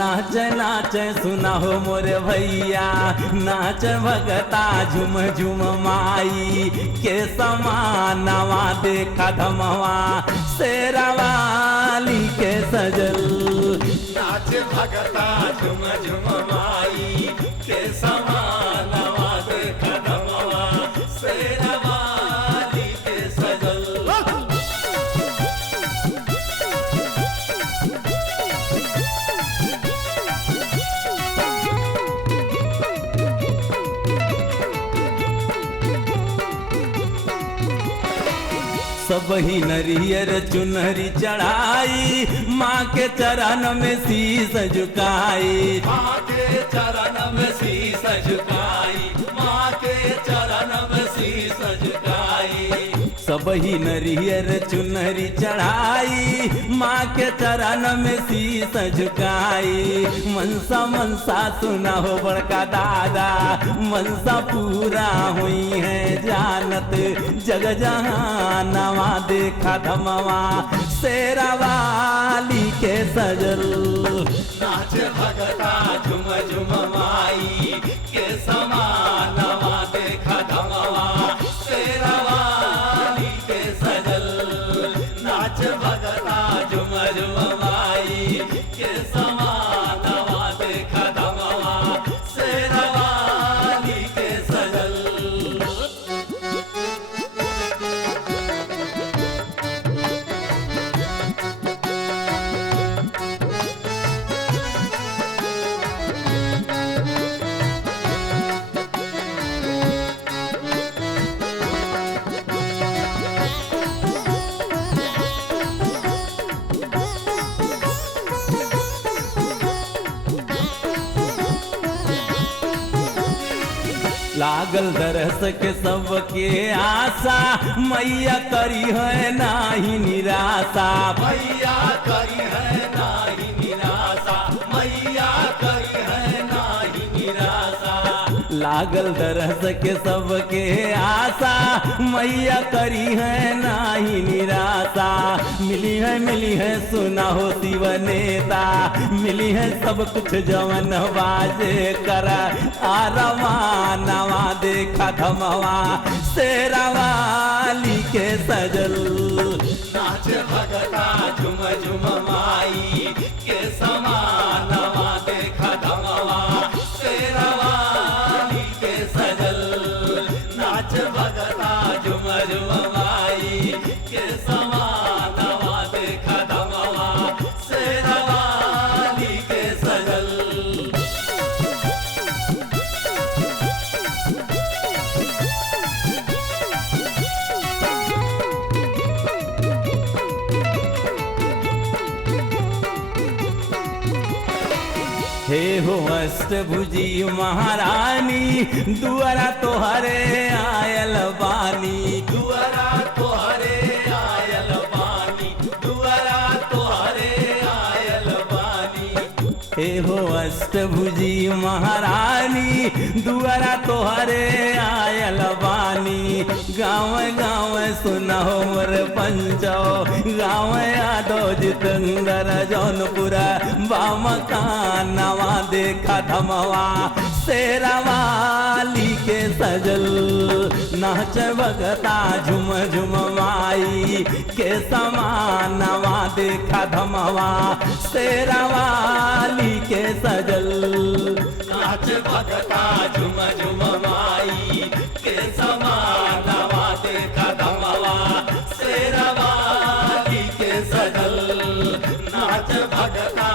नाच नाच सुना हो मोरे भैया, नाच भगता झुम झुम माई के समानवा देखा धमवा शेरावाली के सजल। नाच भगता झुम झुम माई के समानवा देखा धमवा शेरावाली के सजल। सब ही नरियर चुनरी चढ़ाई, माँ के चरण में शीस झुकाई। माँ के चरण में शीस झुकाई, माँ के चरण में शीस झुकाई। सब ही नरियर चुनरी चढ़ाई, माँ के चरण में शीस झुकाई। मनसा मनसा सुना हो बड़का दादा, मनसा पूरा हुई है जानत जग जहानवा देखा धमवा शेरावाली के सजल। नाच भगता झुम झुम माई के समानवा देखा धमवा शेरावाली के सजल। नाच भगता झुम झुम माई के समानवा देखा धमवा शेरावाली के सजल। लागल दरस के सबके आशा, मैया करी है नाही निराशा। मैया करी है नाही निराशा, मैया करी है नाही निराशा। लागल दरस के सबके आशा, मैया करी है नाही निराशा। मिली है सुना हो शिव नेता, मिली है सब कुछ जवन बाजे करा आरमानवा देखा धमवा शेरावाली के सजल। नाच भगता झुम झुम माई के समानवा देखा धमवा शेरावाली के सजल। नाच भगता झुम झुम माई के समानवा देखा धमवा शेरावाली के सजल। हे हो अष्टभुजी महारानी, दुआरा तोहरे आयल बानी। दुआरा तोहरे आयल बानी, दुआरा तोहरे आयल बानी। हे हो अष्टभुजी महारानी, दुआरा तोहरे आयल बानी। गाँव गाँव सुना हो मोर पंचो, गाँव यादव जितेंद्र जौनपुरा बामकानवा देखा धमवा शेरावाली के सजल। नाच भगता झुम झुम माई के समानवा देखा धमवा शेरावाली के सजल। नाच भगता झुम झुम माई के समानवा देखा धमवा शेरावाली के सजल। नाच भगता